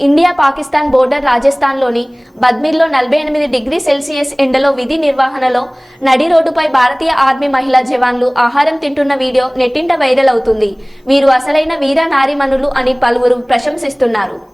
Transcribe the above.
India Pakistan border రాజస్థాన్లోని బద్మిర్లో నలభై ఎనిమిది డిగ్రీ సెల్సియస్ ఎండలో విధి నిర్వహణలో నడి రోడ్డుపై భారతీయ ఆర్మీ మహిళా జవాన్లు ఆహారం తింటున్న వీడియో నెట్టింట వైరల్ అవుతుంది. వీరు అసలైన వీర నారిమణులు అని పలువురు ప్రశంసిస్తున్నారు.